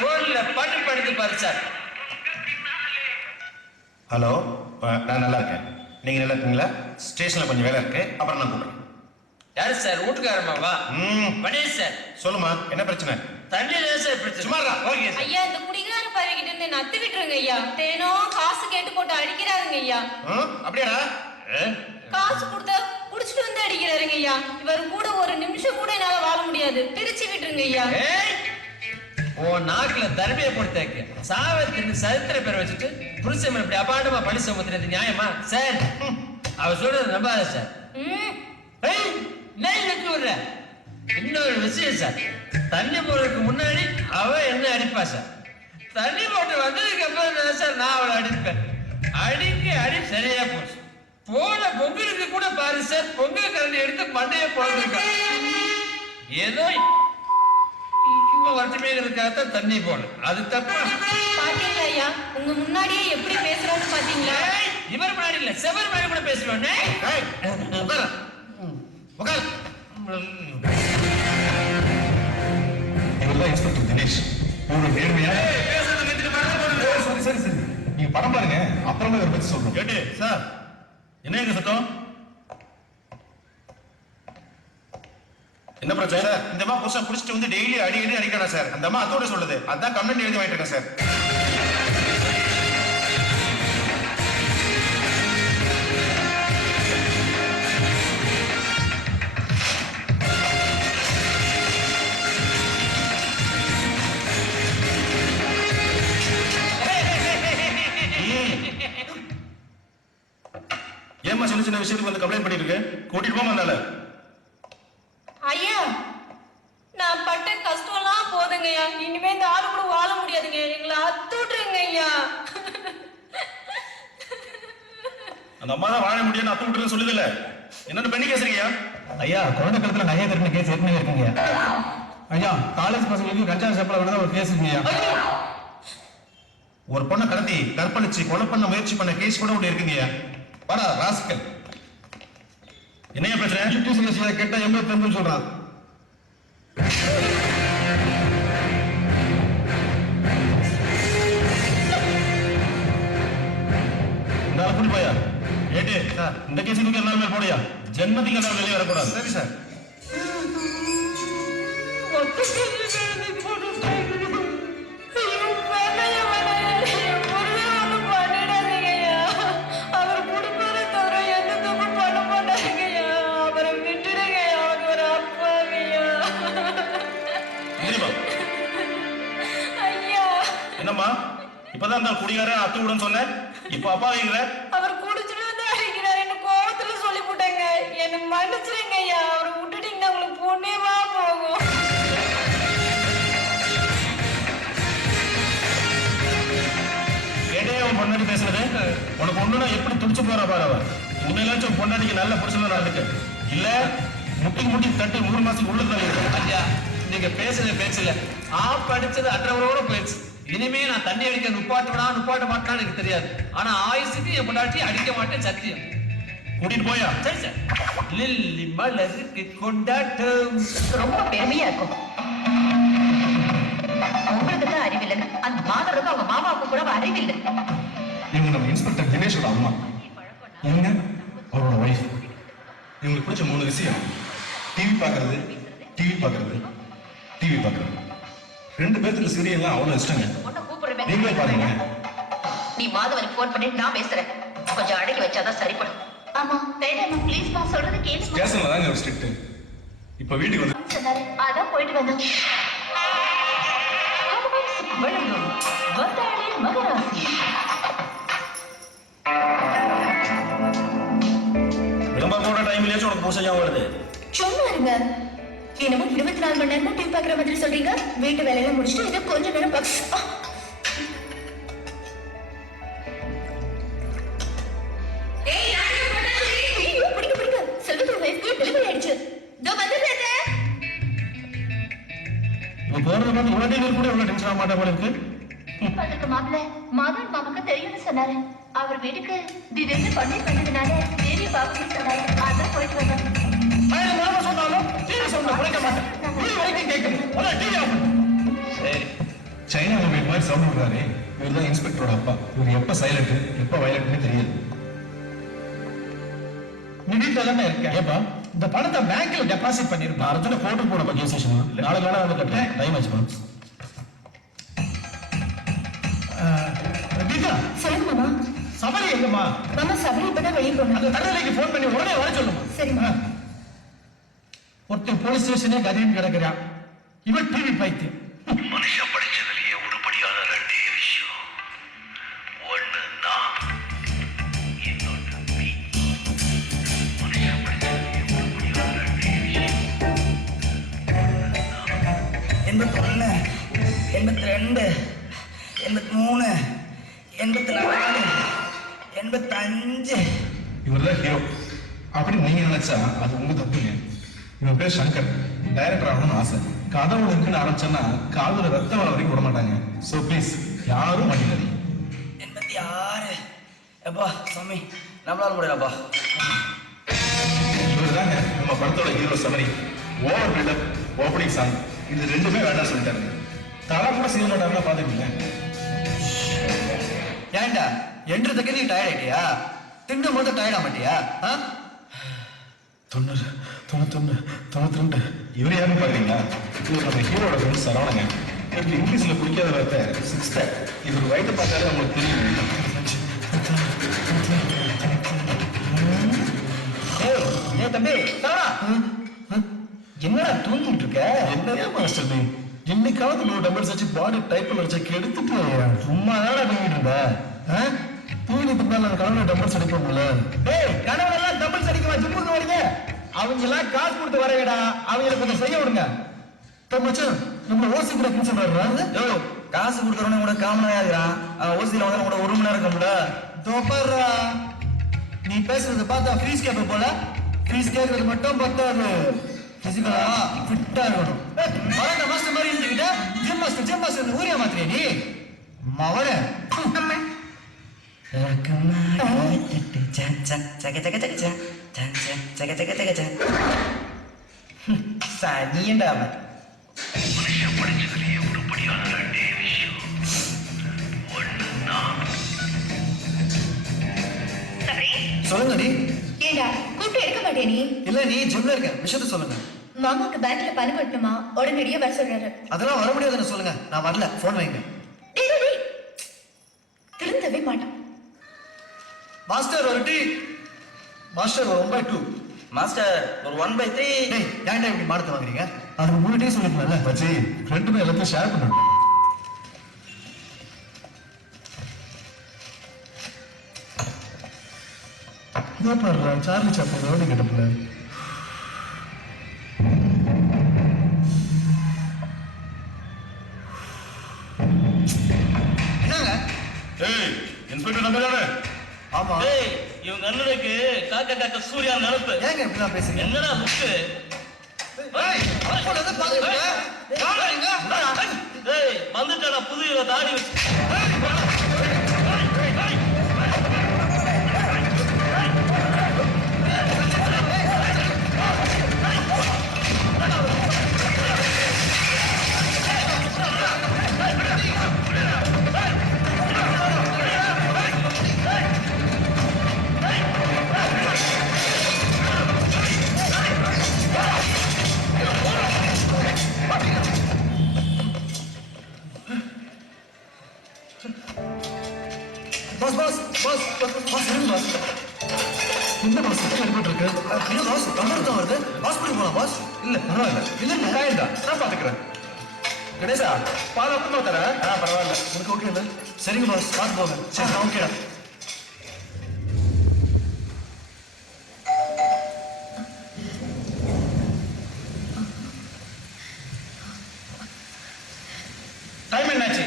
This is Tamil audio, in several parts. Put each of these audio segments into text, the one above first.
போன்ல பாட்டு படுத்து பாரு சார். ஹலோ, நான் நல்லா இருக்கேன். நீங்க நல்லா இருக்கீங்களா? ஸ்டேஷன்ல கொஞ்சம் வேலை இருக்கு, அப்புறம் நான் கூப்பிடுறேன். யாரு சார்? வீட்டுக்காரமாவா? கணேஷ் சார். சொல்லுமா, என்ன பிரச்சனை? தண்ணியில சார் பிரச்சனை. சுமாரா? Okay sir. ஐயா, இந்த குடிகார பறவைகிட்ட இருந்து நத்து விட்டுருங்க ஐயா. தேனும் காசு கேட்டு போட்டு அடிக்கிறாருங்க ஐயா. அப்படியாடா? காசு கொடுத்தா குடிச்சிட்டு வந்து அடிக்கிறாருங்க ஐயா. இவர் கூட ஒரு நிமிஷம் கூட என்னால வாழ முடியாது. பிரிச்சு விட்டுருங்க ஐயா. ஓ நாக்குல தர்மையை கொடுத்தாக்க சாவத்தின் சரித்திர பேர் வச்சுட்டு புருஷன் இப்படி அபாண்டமா பழி சுமத்துறது நியாயமா சார்? அவ சொல்றது நம்பாத சார். இன்னொரு விஷயம் சார், தண்ணி போறதுக்கு முன்னாடி அவ என்ன அடிப்பா சார். தண்ணி போட்டு வந்ததுக்கு அப்புறம் சார் நான் அவளை அடிப்பேன். அடி சரியா போச்சு. போன பொங்கலுக்கு கூட பாரு சார், பொங்கல் கரண்டி எடுத்து மண்டைய போடுறதுக்கா ஏதோ வருத்தமேங்கிறதுக்காகத்தான் தண்ணி போல. அது தப்பா? பாத்தீங்களா ஐயா, உங்க முன்னாடியே எப்படி பேசுறான்னு பாத்தீங்களா? இவர் முன்னாடி இல்ல, செவர் முன்னாடி கூட பேசுவேன். இன்ஸ்பெக்டர் தினேஷ், ஒரு நேர்மையா சரி நீங்க படம் பாருங்க, அப்புறமா இவரை பத்தி சொல்றோம். கேட்டு சார், என்ன எங்க சத்தம்? என்ன பிரச்சனை சார்? இந்த அம்மா புதுசா குடிச்சிட்டு வந்து டெய்லி அடி அடிக்கிறா சார். அந்த அம்மா அதோட சொல்லுது, அதான் கம்ப்ளைண்ட் எழுதி வாங்கிட்டு இருக்கேன் சார். ஏமா சின்ன சின்ன விஷயத்துக்கு வந்து கம்ப்ளைண்ட் பண்ணிட்டு இருக்கு? கூட்டிட்டு போமா இருந்தால. ஐயா, நான் பட்ட கஷ்டம் எல்லாம் போதுங்க ஐயா. இனிமே இந்த ஆளு கூட வாழ முடியாதுங்க. எங்களை அத்துட்டுருங்க ஐயா. அந்த அம்மா தான் வாழ முடியும்னு அத்து விட்டுன்னு சொல்லுதில்ல, என்னன்னு பண்ணி கேசுறீங்க? ஐயா, குழந்தை காலத்துல நகைய திரும்ப கேஸ் ஏற்கனவே இருக்குங்க. ஐயா, காலேஜ் பசங்களுக்கு கஞ்சா சாப்பிட விட ஒரு கேஸ் இருக்குங்க. ஒரு பொண்ணை கடத்தி கற்பழிச்சு கொலை பண்ண முயற்சி பண்ண கேஸ் கூட ஒன்று இருக்குங்க. வாடா ராஸ்கல், என்னையா பேசுறேன்? கேட்டா 89 சொல்றான். போயா ஏட்டு சார், இந்த கேஸுக்கு எல்லாருமே போடையா, ஜென்மத்துக்கு எல்லாரும் வெளியே வரக்கூடாது. சரி சார். என்னம்மா, இப்பதான் தான் குடிகார அத்து விடுன்னு சொன்னேன், இப்ப அப்பா வைக்கிற? அவர் குடிச்சிட்டு வந்து அடிக்கிறார். என்ன கோவத்துல சொல்லி போட்டாங்க. என்ன மன்னிச்சிருங்க ஐயா. அவரை விட்டுட்டீங்கன்னா உங்களுக்கு புண்ணியமா போகும். கேட்டே அவன் பொண்டாட்டி பேசுறது. உனக்கு ஒண்ணுனா எப்படி துடிச்சு போறா பாரு. அவ உன்னையிலாச்சும் பொண்டாட்டிக்கு நல்ல புடிச்சதான் நடந்துக்க, இல்ல முட்டி தட்டி 3 மாசத்துக்கு உள்ள தள்ளி. ஐயா, நீங்க பேசுறது பேசல, படிச்சது அன்றவரோட போயிடுச்சு. இனிமே நான் தண்ணி அடிக்க நுப்பாட்ட மாட்டான்னு எனக்கு தெரியாது. ஆனா ஆயுசுக்கு என் பொண்டாட்டி அடிக்க மாட்டேன், சத்தியம். கூட்டிட்டு போயா? சரி சார். லில்லி மலருக்கு கொண்டாட்டம். ரொம்ப பெருமையா இருக்கும். உங்களுக்கு தான் அறிவில்லை, அந்த மாதவருக்கு அவங்க மாமாவுக்கு கூட அறிவில்லை. இவங்க நம்ம இன்ஸ்பெக்டர் தினேஷோட அம்மா, இவங்க அவரோட ஒய்ஃப். இவங்களுக்கு பிடிச்ச 3 விஷயம்: டிவி பார்க்கறது, டிவி பார்க்கறது. 2 பேருக்கு சீரியல்லாம் அவ்வளவு இஷ்டங்க. நீங்களே பாருங்க. நீ மாதவனுக்கு போன் பண்ணி நான் பேசுறேன், கொஞ்சம் அடக்கி வச்சாதான் சரிப்படும். ஆமா வேண்டாமா, ப்ளீஸ் பா, சொல்றது கேளு. ஸ்டேஷன்ல தாங்க ஸ்ட்ரிக்ட். இப்ப வீட்டுக்கு வந்து சொன்னாரு, அதான் போயிட்டு வந்தோம். வந்தாளே மகராசி. விளம்பரம் போட டைம்லயாச்சும் உனக்கு பூசையா வருது. சும்மா இருங்க. என்னமோ 24 மணி நேரமும் டிவி பாக்குற மாதிரி சொல்றீங்க. வீட்டு வேலையெல்லாம் முடிச்சுட்டு இதை கொஞ்ச நேரம் மாதவன் மாமாக்கு தெரியும்னு சொன்னாரு. அவர் வீட்டுக்கு திடீர்னு பண்டிகை பண்ணதுனால தேவி பாக்கணும்னு சொன்னாரு. அதான் போயிட்டு வந்தோம். சரி சைனா மூவி மாதிரி சவுண்ட் விடுறாரு. இவர் தான் இன்ஸ்பெக்டரோட அப்பா. இவர் எப்ப சைலண்ட் எப்ப வயலண்ட்னு தெரியாது. நீ வீட்டுல தானே இருக்க? ஏப்பா இந்த பணத்தை பேங்க்ல டெபாசிட் பண்ணிருப்பா. நான் அடுத்த கோர்ட்டுக்கு போன கேஸ் ஸ்டேஷன் நாளைக்கு வேணா வந்து கட்டுறேன். டைம் ஆச்சுமா? கீதா சொல்லுங்க மாமா. சபரி எங்கம்மா? மாமா சபரி இப்பதான் வெளியே போனாங்க. அந்த தடவைக்கு போன் பண்ணி உடனே வர சொல்லுமா. சரிம்மா. ஒருத்தன் போலீஸ் ஸ்டேஷனே கதைன்னு கிடக்குறான். இவன் டிவி பைத்தியம். மனுஷன் படிச்சதுலயே உருப்படியான ரெண்டே விஷயம். ஒண்ணு நான், இன்னொன்னு நீ. மனுஷன் படிச்சதுலயே உருப்படியான ரெண்டே விஷயம். 81 82 83 84 85. இவர் தான் ஹீரோ அப்படி நீங்க நினைச்சா அது உங்க தப்புங்க. இவன் பேர் சங்கர். டைரக்டர் ஆகணும்னு ஆசை. கதை ஒழுங்குன்னு ஆரம்பிச்சோன்னா காதுல ரத்தம் வர வரைக்கும் விட மாட்டாங்க. ஸோ ப்ளீஸ் யாரும் மாட்டிடாதீங்க. 86. எப்பா சாமி நம்மளால முடியலப்பா. இவர் தாங்க நம்ம படத்தோட ஹீரோ சமரி. ஓவர் பில்டப் ஓப்பனிங் சாங் இது ரெண்டுமே வேண்டாம் சொல்லிட்டாரு. தலை கூட செய்ய மாட்டாருன்னா பாத்துக்கீங்க. ஏன்டா என்றதுக்கு நீ டயர்ட் ஆயிட்டியா? தின்னும் போது டயர்ட் ஆக மாட்டியா? 90 91 92 இவர் யாருன்னு பாக்குறீங்களா? இவர் நம்ம ஹீரோட ஃப்ரெண்ட் சரவணங்க. இவருக்கு இங்கிலீஷ்ல பிடிக்காத வார்த்தை சிக்ஸ் பேக். இவர் வயிற்று பார்த்தாலே உங்களுக்கு தெரியும். ஏ தம்பி சாரா, என்னடா தூங்கிட்டு இருக்க? என்னையா மாஸ்டர் நீ இன்னைக்காவது நோ டம்பர்ஸ் வச்சு பாடி டைப்ல வச்சு கெடுத்துட்டு சும்மா தானே தூங்கிட்டு இருந்த? தூங்கிட்டு இருந்தாலும் நான் கனவுல டம்பர்ஸ் அடிப்போம்ல. ஏய் கணவனெல்லாம் டபுள்ஸ் அடிக்கவா ஜிம்முக்கு வரீங்க? அவங்க எல்லாம் காசு கொடுத்து வரேடா. அவங்களை கொஞ்சம் செய்ய விடுங்க. மச்சான் நம்ம ஓசி கூட சொல்றாரு. காசு கொடுக்குறவனே கூட காமனா இருக்கிறான். ஓசியில வந்து கூட 1 மணி நேரம் இருக்கும்ல. தோப்பர்ரா, நீ பேசுறது பார்த்தா ஃப்ரீஸ் கேப்ப போல. ஃப்ரீஸ் கேட்கறது மட்டும் பத்தாது, பிசிக்கலா ஃபிட்டா இருக்கணும். வளர்ந்த மாஸ்டர் மாதிரி இருந்துக்கிட்ட ஜிம் மாஸ்டர் ஊரியா மாத்திரியா நீ? மவன சனியண்டா அவன். மனுஷன் படிச்சதுலயே உருப்படியான ரெண்டே விஷயம். ஒண்ணு நான். சொல்லுங்க நீ. ஏண்டா கூப்பிட்டு எடுக்க மாட்டே நீ? இல்ல நீ ஜிம்ல இருக்க விஷயத்த சொல்லுங்க. மாமாக்கு பேங்க்ல பணம் கட்டணுமா, உடனடியே வர சொல்றாரு. அதெல்லாம் வர முடியாதுன்னு சொல்லுங்க. நான் வரல, போன் வைங்க. திருந்தவே மாட்டான். மாஸ்டர் ஒரு டீ. மாஸ்டர் ஒரு 1/2. மாஸ்டர் ஒரு 1/3. டேய் ஏன்டா இப்படி மாடத்தை வாங்குறீங்க? அதுக்கு முன்னாடியே சொல்லிக்கலாம்ல. மச்சி ஃப்ரெண்டுமே எல்லாத்தையும் ஷேர் பண்ணணும். இதான் பாடுறா சார்லி சாப்பிட்டு ரோடி கிட்டப்புல. என்னங்க? ஏய் இன்ஸ்பெக்டர் நம்ம தானே? ஆமா. டேய் இவங்க அண்ணனுக்கு காக்க சூர்யா நினைப்பு. ஏங்க இப்படிலாம் பேசுறீங்க? என்னடா புக்கு? ஏய், அப்போ வந்து பாருங்க. டேய் வந்துட்டானா புது இவ தாடி வச்சு. இந்த பாஸ் அடிபட்டு இருக்கு. என்ன பாஸ் கம்பெனி வருது? ஹாஸ்பிட்டல் போலாம் பாஸ். இல்ல பரவாயில்ல. இல்ல காயண்டா நான் பாத்துக்கிறேன். கணேசா பால் அப்புறமா தரேன். பரவாயில்ல உனக்கு ஓகே இல்ல? சரிங்க பாஸ், பார்த்து போங்க. சரி ஓகேடா. டைம் என்னாச்சு?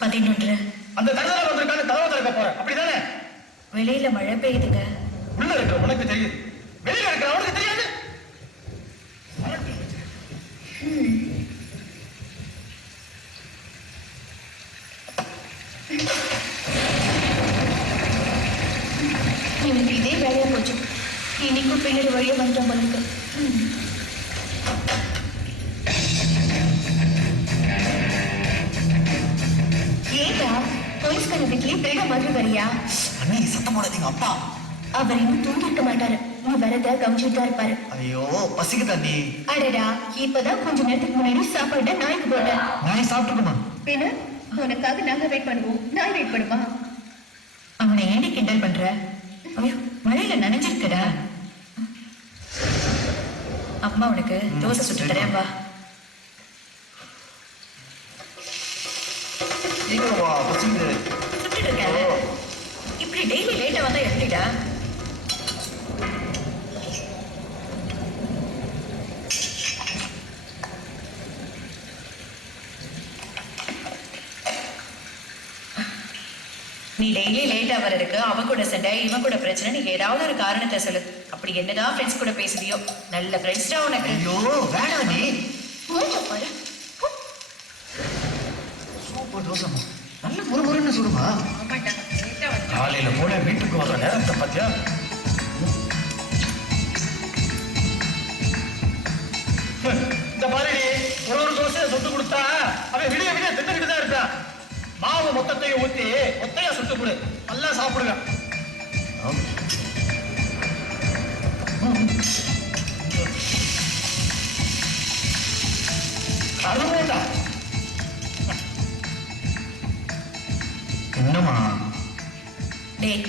11. அந்த தடவை வந்திருக்காங்க, கதவை திறக்க போறேன். அப்படிதானே? வெளியில மழை பெய்யுதுங்க. உள்ள இருக்க உனக்கு தெரியுது, வெளியில இருக்க அவனுக்கு தெரியாது. இவனுக்கு இதே வேலையா போச்சு. இன்னைக்கும் பின்னாடி வழியா வந்துட்டோம் போலுக்கு. போலீஸ்கார வீட்லயே திருட மாதிரி வரியா? அண்ணி சத்தம் போடாதீங்க அப்பா. அவர் இன்னும் தூங்கி இருக்க மாட்டாரு. நீ வரத கவனிச்சுட்டு தான் இருப்பாரு. ஐயோ பசிக்குது அண்ணி. அடடா, இப்பதான் கொஞ்ச நேரத்துக்கு முன்னாடி சாப்பாடு நாய்க்கு போட்டேன். நான் சாப்பிட்டுருக்குமா? பின்ன உனக்காக நாங்க வெயிட் பண்ணுவோம். நாய் வெயிட் பண்ணுமா? அவனை ஏண்டி கிண்டல் பண்ற? ஐயோ, மழையில நனைஞ்சிருக்கடா. அம்மா உனக்கு தோசை சுட்டு தரேன் வா. சீக்கிரம் வா பசிக்குது. சுட்டுட்டு இருக்கேன். இப்படி டெய்லி லேட்டா வந்தா எப்படிடா? நீ டெய்லி லேட்டா வர்றதுக்கு அவன் கூட சண்டை இவன் கூட பிரச்சனை, நீ ஏதாவது ஒரு காரணத்தை சொல்லு. அப்படி என்னதான் ஃப்ரெண்ட்ஸ் கூட பேசுவியோ, நல்ல ஃப்ரெண்ட்ஸ் தான் உனக்கு. ஐயோ வேணாம் நீ. மூஞ்ச பாரு. சூப்பர் தோசைமா. நல்ல முறுமுறுன்னு சொல்லுமா. ஆமாண்டா, லேட்டா வந்து காலையில கூட வீட்டுக்கு வர நேரத்தை பாத்தியா? இந்த மாதிரி ஒரு தோசையை சுட்டு கொடுத்தா அவன் விடிய விடிய தின்னுக்கிட்டு தான் இருக்கான். மாவு மொத்தத்தையும் ஊத்தி ஒத்தையா சுட்டு கொடு, நல்லா சாப்பிடுவேன். அருமையா என்னம்மா? டேய்